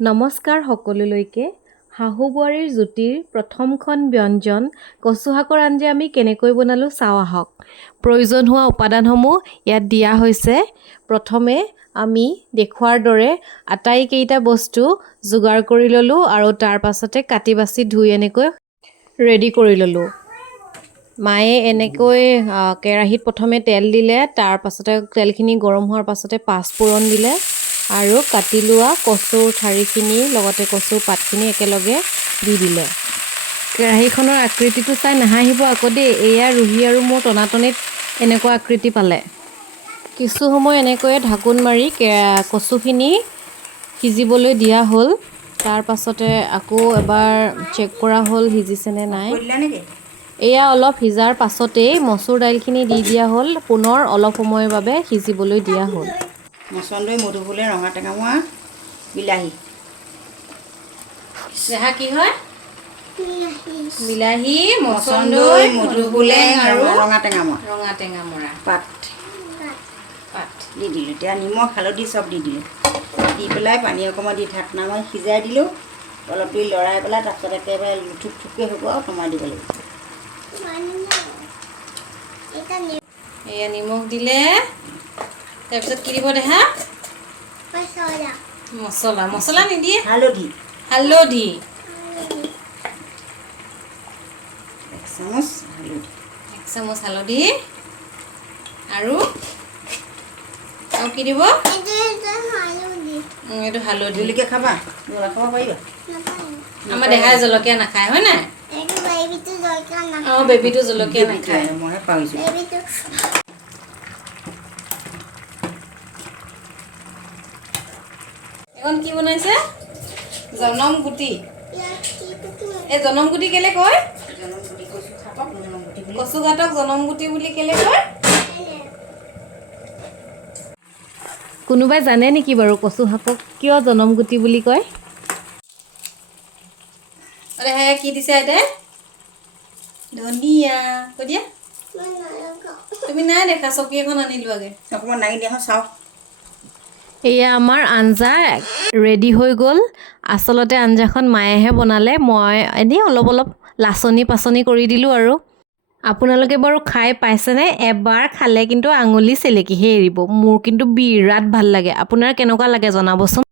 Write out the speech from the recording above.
নমস্কাৰ সকলোলৈকে হাহু বোৱাৰীৰ জুতিৰ প্ৰথমখন ব্যঞ্জন কচু শাকৰ আঞ্জা আমি কেনেকৈ বনালো চাওঁ আহক। প্ৰয়োজন হোৱা উপাদানসমূহ ইয়াত দিয়া হৈছে। প্ৰথমে আমি দেখুৱাৰ দৰে আটাইকেইটা বস্তু যোগাৰ কৰি ল'লো আৰু তাৰ পাছতে কাটি বাছি ধুই এনেকৈ ৰেডি কৰি ল'লো। মায়ে এনেকৈ কেৰাহীত প্ৰথমে তেল দিলে, তাৰ পাছতে তেলখিনি গৰম হোৱাৰ পাছতে পাঁচফোৰণ দিলে আৰু কাটি লোৱা কচুৰ ঠাৰিখিনি লগতে কচুৰ পাতখিনি একেলগে দি দিলে। কেৰাহীখনৰ আকৃতিটো চাই নাহাঁহিব আকৌ দেই, এয়া ৰুহি আৰু মোৰ টনাটনিত এনেকুৱা আকৃতি পালে। কিছু সময় এনেকৈয়ে ঢাকোন মাৰি কচুখিনি সিজিবলৈ দিয়া হ'ল। তাৰ পাছতে আকৌ এবাৰ চেক কৰা হ'ল সিজিছেনে নাই। এয়া অলপ সিজাৰ পাছতেই মচুৰ দাইলখিনি দি দিয়া হ'ল, পুনৰ অলপ সময়ৰ বাবে সিজিবলৈ দিয়া হ'ল। মচন্দৈ, মধুফুলে, ৰঙা টেঙামৰা, বিলাহী। কি হয়? বিলাহী, মচন্দৈ, মধুফুলে আৰু ৰঙা টেঙামৰা পাত দি দিলোঁ। এতিয়া নিমখ হালধি চব দি দিলোঁ। দি পেলাই পানী অকণমান দি ঢাকনা মাৰি সিজাই দিলোঁ। অলপ দেৰি লৰাই পেলাই তাৰপিছত একেবাৰে থুপথুপকৈ হ'ব আৰু নমাই দিব লাগিব। এয়া নিমখ দিলে, তাৰপিছত কি দিব দেহা? মছলা। মছলা নিদিয়ে, হালধি এক চামুচ হালধি আৰু কি দিব? এইটো হালধি। জলকীয়া খাবা? খাব পাৰিবা? আমাৰ দেহাই জলকীয়া নাখায়, হয় নাই? বেবীটো জলকীয়া নাখায়। মইহে পাৰিছোঁ। এখন কি বনাইছে? জনম গুটি। এই জনম গুটি কেলে কয়? কচু গাঁতক জনম গুটি বুলি কেলে কয়? কোনোবাই জানে নেকি বাৰু কচু শাকক কিয় জনম গুটি বুলি কয়? কি দিছে আইতাই? ধনিয়া। কৈ দিয়া। তুমি নাই দেখা, চকী এখন আনিলো আগে। অকণমান দাঙি দিয়া চাওক। এয়া আমাৰ আঞ্জা ৰেডি হৈ গ'ল। আচলতে আঞ্জাখন মায়েহে বনালে, মই এনেই অলপ লাচনি পাচনি কৰি দিলোঁ আৰু। আপোনালোকে বাৰু খাই পাইছেনে? এবাৰ খালে কিন্তু আঙুলি চেলেকিহে এৰিব। মোৰ কিন্তু বিৰাট ভাল লাগে। আপোনাৰ কেনেকুৱা লাগে জনাবচোন।